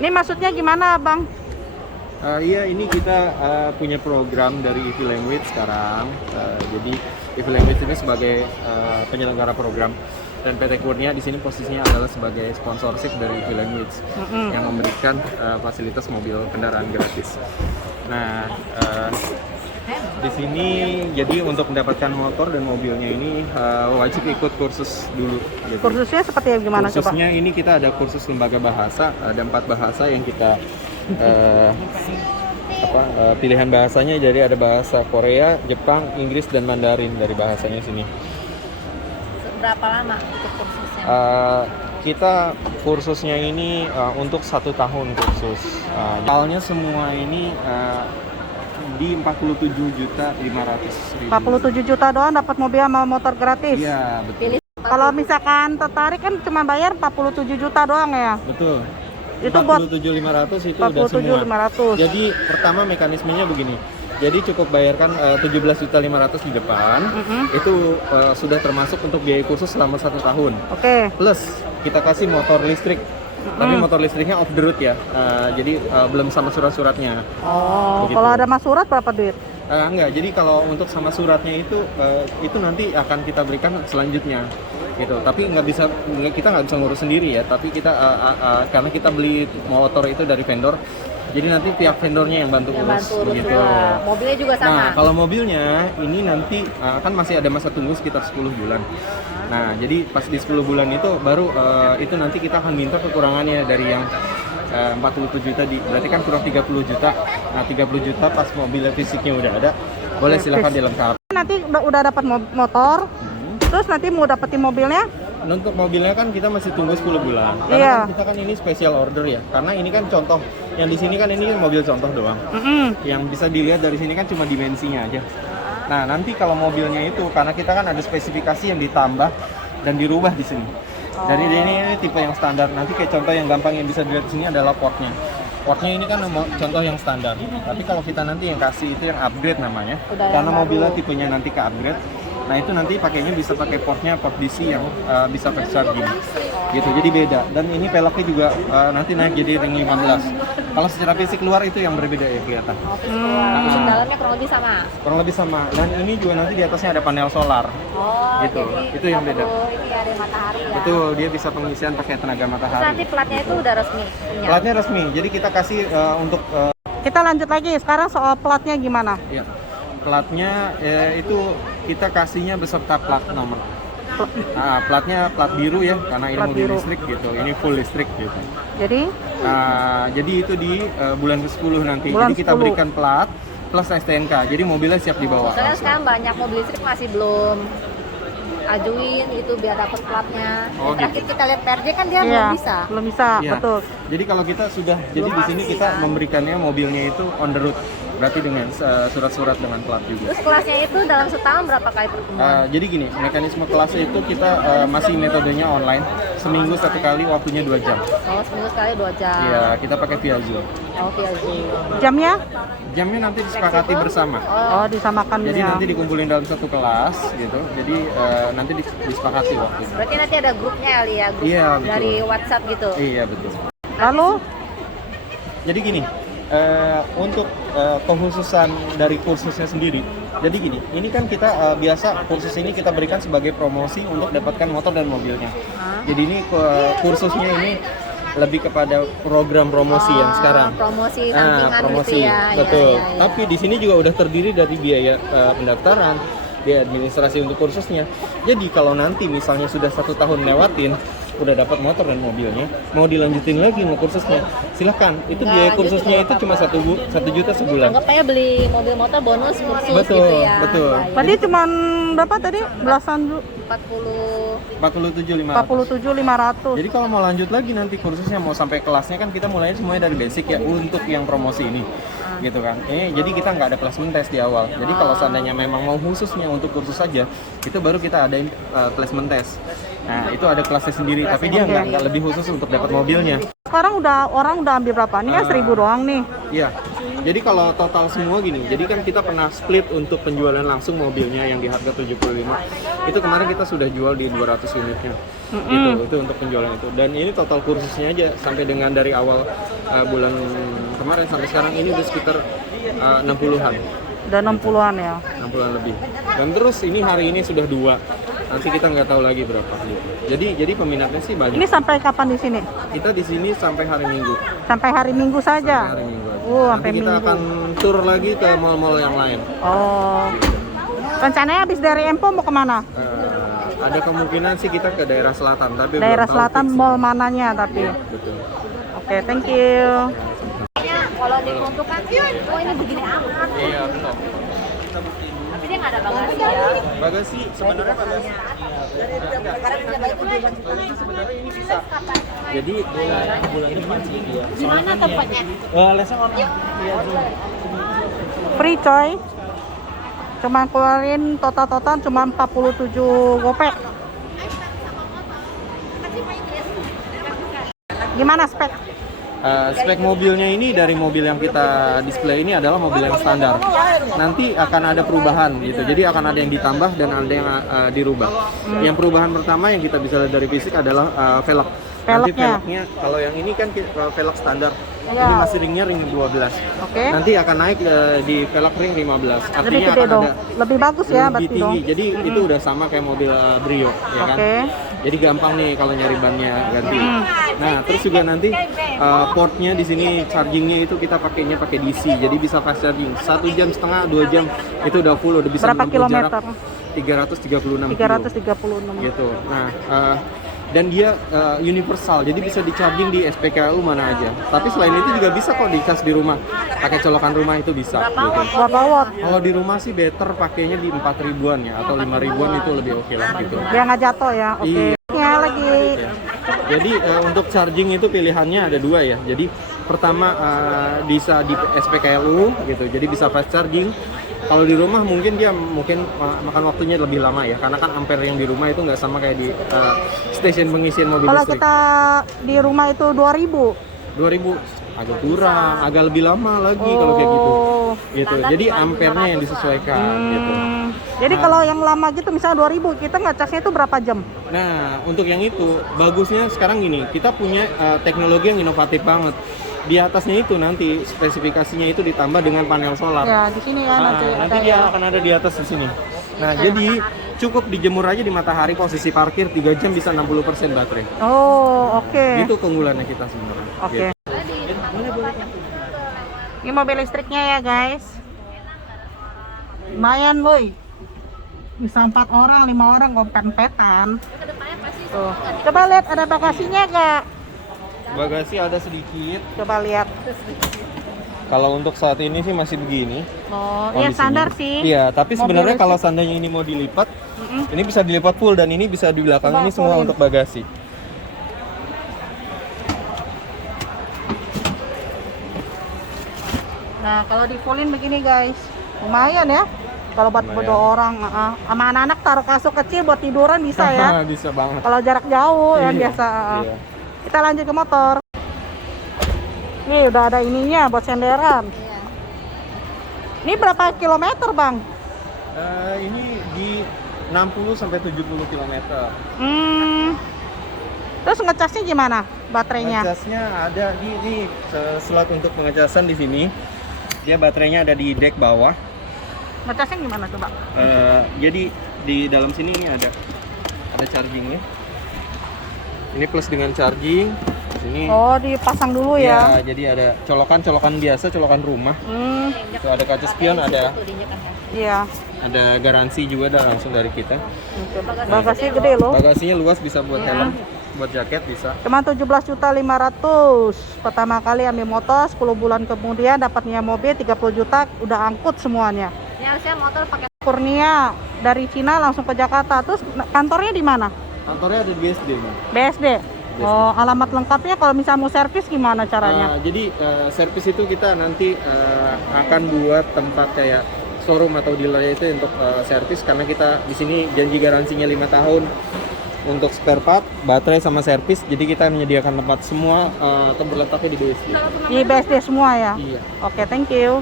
Ini maksudnya gimana, Bang? Iya, ini kita punya program dari EV Language sekarang. Jadi EV Language ini sebagai penyelenggara program, dan PT Kurnia di sini posisinya adalah sebagai sponsorship dari EV Language yang memberikan fasilitas mobil kendaraan gratis. Nah, di sini jadi untuk mendapatkan motor dan mobilnya ini wajib ikut kursus dulu. Gitu. Kursusnya seperti gimana, coba? Kursusnya ini kita ada kursus lembaga bahasa, ada 4 bahasa yang kita pilihan bahasanya, jadi ada bahasa Korea, Jepang, Inggris, dan Mandarin dari bahasanya sini. Berapa lama untuk kursusnya? Kita kursusnya ini untuk 1 tahun kursus. Totalnya semua ini di 47.500.000. 47 juta doang dapat mobil sama motor gratis. Iya, betul. Kalau misalkan tertarik kan cuma bayar 47 juta doang ya. Betul. Itu buat 47.500 itu udah semua. 47.500. Jadi pertama mekanismenya begini. Jadi cukup bayarkan 17.500.000 di depan. Itu sudah termasuk untuk biaya kursus selama 1 tahun. Oke. Plus kita kasih motor listrik. Tapi motor listriknya off the road ya. Jadi belum sama surat-suratnya. Oh, begitu. kalau ada mas surat berapa duit? Enggak. Jadi kalau untuk sama suratnya itu nanti akan kita berikan selanjutnya. Gitu. Tapi kita nggak bisa ngurus sendiri ya. Tapi kita karena kita beli motor itu dari vendor. Jadi nanti pihak vendornya yang bantu urus begitu. Mobilnya juga sama. Nah, kalau mobilnya ini nanti kan masih ada masa tunggu sekitar 10 bulan. Nah, jadi pas di 10 bulan itu baru itu nanti kita akan minta kekurangannya dari yang 47 juta berarti kan kurang 30 juta. Nah, 30 juta pas mobilnya fisiknya udah ada, boleh silakan dilengkapi. Nanti udah dapat motor. Terus nanti mau dapetin mobilnya? Untuk mobilnya kan kita masih tunggu 10 bulan. Karena Iya. kan kita kan ini special order ya. Karena ini kan contoh, yang di sini kan ini mobil contoh doang. Yang bisa dilihat dari sini kan cuma dimensinya aja. Nah, nanti kalau mobilnya itu karena kita kan ada spesifikasi yang ditambah dan dirubah di sini. Dari ini tipe yang standar. Nanti kayak contoh yang gampang yang bisa dilihat di sini adalah portnya. Portnya ini kan contoh yang standar. Tapi kalau kita nanti yang kasih itu yang upgrade namanya. Karena mobilnya tipenya nanti ke upgrade. Nah, itu nanti pakainya bisa pakai portnya port DC yang bisa fast charging gitu, jadi beda. Dan ini peleknya juga nanti naik jadi ring 15. Kalau secara fisik luar itu yang berbeda ya kelihatan. Fisik dalamnya kurang lebih sama. Kurang lebih sama. Dan ini juga nanti di atasnya ada panel solar. Gitu. Jadi Itu yang beda. Ini ada matahari ya. Betul, dia bisa pengisian pakai tenaga Terus matahari. nanti platnya itu udah resmi punya. Platnya resmi. Jadi kita kasih untuk Kita lanjut lagi. Sekarang soal platnya gimana? ya, platnya itu kita kasihnya beserta plat nomor. Nah, platnya plat biru ya, karena ini Plat mobil biru. listrik gitu, ini full listrik gitu. Jadi Jadi itu di bulan ke-10 nanti. Bulan Jadi kita 10. berikan plat plus STNK. Jadi mobilnya siap dibawa. Soalnya langsung. sekarang banyak mobil listrik masih belum ajuin itu biar dapat platnya. Oh, Terakhir gitu. kita lihat PRJ kan dia iya, belum bisa. belum bisa, Iya. betul. Jadi kalau kita sudah, jadi di sini kita memberikannya mobilnya itu on the road. Berarti dengan surat-surat dengan plat juga. Terus kelasnya itu dalam setahun berapa kali pertemuan? Jadi gini, mekanisme kelasnya itu kita masih metodenya online. Seminggu 1 kali, waktunya 2 jam. Oh, seminggu sekali 2 jam. Iya, kita pakai via Zoom. Oh, via Zoom. Jamnya? Jamnya nanti disepakati bersama. Oh, disamakan Jadi ya. nanti dikumpulin dalam satu kelas gitu. Jadi nanti disepakati waktunya. Berarti nanti ada grupnya kali ya, grup Iya, betul. dari WhatsApp gitu. Iya, betul. Lalu Jadi gini, untuk pengkhususan dari kursusnya sendiri. Jadi gini, ini kan kita biasa kursus ini kita berikan sebagai promosi untuk dapatkan motor dan mobilnya. Jadi ini kursusnya ini lebih kepada program promosi yang sekarang. Promosi sampingan Promosi, gitu ya. betul. Ya. Tapi di sini juga udah terdiri dari biaya pendaftaran, biaya administrasi untuk kursusnya. Jadi kalau nanti misalnya sudah 1 tahun lewatin, udah dapat motor dan mobilnya, mau dilanjutin lagi mau kursusnya, silahkan. Itu Nggak biaya lanjut kursusnya juga itu cuma 1 juta sebulan. Anggap aja beli mobil motor bonus kursus Betul, gitu ya. betul. Baik. tadi cuma berapa tadi? Belasan 40 47.500. 47.500. Jadi kalau mau lanjut lagi nanti kursusnya mau sampai kelasnya kan kita mulainya semuanya dari basic ya untuk yang promosi ini. Gitu kan. Jadi kita nggak ada placement test di awal. Jadi kalau seandainya memang mau khususnya untuk kursus saja, itu baru kita adain placement test. Nah, itu ada kelasnya sendiri, tapi dia nggak lebih khusus untuk dapat mobilnya. Sekarang orang udah ambil berapa? Ini kan 1.000 doang nih. Iya. Jadi kalau total semua gini, jadi kan kita pernah split untuk penjualan langsung mobilnya yang di harga 75. Itu kemarin kita sudah jual di 200 unitnya. Itu untuk penjualan itu. Dan ini total kursusnya aja sampai dengan dari awal bulan kemarin sampai sekarang ini udah sekitar 60-an. Udah 60-an ya. 60-an lebih. Dan terus ini hari ini sudah 2. Nanti kita nggak tahu lagi berapa gitu. Jadi peminatnya sih banyak. Ini sampai kapan di sini? Kita di sini sampai hari Minggu. Sampai hari Minggu saja. Sampai hari Minggu aja. Sampai Nanti kita Minggu. akan tur lagi ke mall-mall yang lain. Oh. Rencananya habis dari Empo mau kemana? Ada kemungkinan sih kita ke daerah selatan, tapi Daerah belum tahu selatan fix. mall mananya tapi. Iya, betul. Oke, thank you. Kalau diperuntukkan, oh ini begini amat. Iya, belum. Tapi dia nggak ada bagasi ya. Bagasi sebenarnya bagasi. Sebenarnya ini bisa. Jadi bulan depan sih dia. Di mana tempatnya? Lesnya online. Iya, Zoom. Free coy. Cuma keluarin total cuma 47 gopek. Gimana spek? Spek mobilnya ini dari mobil yang kita display ini adalah mobil yang standar. Nanti akan ada perubahan gitu. Jadi akan ada yang ditambah dan ada yang dirubah. Yang perubahan pertama yang kita bisa lihat dari fisik adalah velg. Nanti Velgnya. velgnya kalau yang ini kan velg standar. Ya. Ini masih ringnya ring 12. Oke. Nanti akan naik di velg ring 15. Lebih Artinya gede akan dong. ada Lebih bagus ya lebih berarti tinggi. dong. Jadi itu udah sama kayak mobil Brio, ya kan? Oke. Jadi gampang nih kalau nyari bannya ganti. Nah, terus juga nanti portnya di sini chargingnya itu kita pakainya pakai DC. Jadi bisa fast charging. 1,5 jam, 2 jam itu udah full, udah bisa Berapa menempuh jarak kilometer? 336 kilo. 336. Gitu. Nah, dan dia universal, jadi bisa di-charging di SPKLU mana aja. Tapi selain itu juga bisa kok dicas di rumah. Pakai colokan rumah itu bisa. Gitu. Berapa watt? Kalau di rumah sih better pakainya di 4.000-an ya, atau 5.000-an itu lebih oke lah gitu. Biar nggak jatuh ya. Oke. Iya. Ya lagi. Jadi untuk charging itu pilihannya ada 2 ya. Jadi pertama bisa di SPKLU gitu, jadi bisa fast charging. Kalau di rumah mungkin dia makan waktunya lebih lama ya, karena kan ampere yang di rumah itu nggak sama kayak di stasiun pengisian mobil Kalau listrik. kita di rumah itu 2000. 2000 agak kurang, agak lebih lama lagi kalau kayak gitu. Gitu. Jadi ampernya yang disesuaikan gitu. Jadi kalau yang lama gitu misalnya 2000, kita ngecasnya itu berapa jam? Nah, untuk yang itu bagusnya sekarang gini, kita punya teknologi yang inovatif banget. Di atasnya itu nanti spesifikasinya itu ditambah dengan panel solar. Ya, di sini kan Nanti ada dia ya. akan ada di atas di sini. Nah, jadi cukup dijemur aja di matahari, posisi parkir 3 jam bisa 60% baterai. Oh, oke. Itu keunggulannya kita sebenarnya. Oke. Gitu. Ini mobil listriknya ya, guys. Lumayan, boy. Bisa 4 orang, 5 orang kompet-kompetan. Tuh. Coba lihat ada bagasinya gak? Bagasi ada sedikit. Coba lihat. Kalau untuk saat ini sih masih begini. Oh, iya kondisinya. standar sih. Iya, tapi Mobil sebenarnya listrik. kalau seandainya ini mau dilipat, ini bisa dilipat full dan ini bisa di belakang Coba ini semua fullin. untuk bagasi. Nah, kalau di fullin begini, guys. Lumayan ya. Kalau buat Lumayan. 2 orang, sama anak-anak taruh kasur kecil buat tiduran bisa ya. Bisa banget. Kalau jarak jauh ya Iya, biasa. iya. Kita lanjut ke motor. Nih udah ada ininya buat senderan. Iya. Ini berapa kilometer, Bang? Ini di 60 sampai 70 km. Terus ngecasnya gimana baterainya? Ngecasnya ada di slot untuk pengecasan di sini. Dia baterainya ada di deck bawah. Ngecasnya gimana coba? Jadi di dalam sini ini ada chargingnya. Ini plus dengan charging. Ini Oh, dipasang dulu ya. ya, jadi ada colokan biasa, colokan rumah. Itu ada kaca spion, ada Iya. garansi juga langsung dari kita. Bagasinya gede loh. Bagasinya luas, bisa buat helm, buat jaket bisa. Cuma 17.500.000. Pertama kali ambil motor, 10 bulan kemudian dapatnya mobil 30 juta, udah angkut semuanya. Ini harusnya motor pakai Kurnia dari Cina langsung ke Jakarta. Terus kantornya di mana? Kantornya ada di BSD, Bang. BSD. Oh, alamat lengkapnya kalau misalnya mau servis gimana caranya? Jadi servis itu kita nanti akan buat tempat kayak showroom atau dealer itu untuk servis, karena kita di sini janji garansinya 5 tahun. untuk spare part, baterai sama servis. Jadi kita menyediakan tempat semua terletaknya di BSD. Ini BSD semua ya? Iya. Oke, thank you.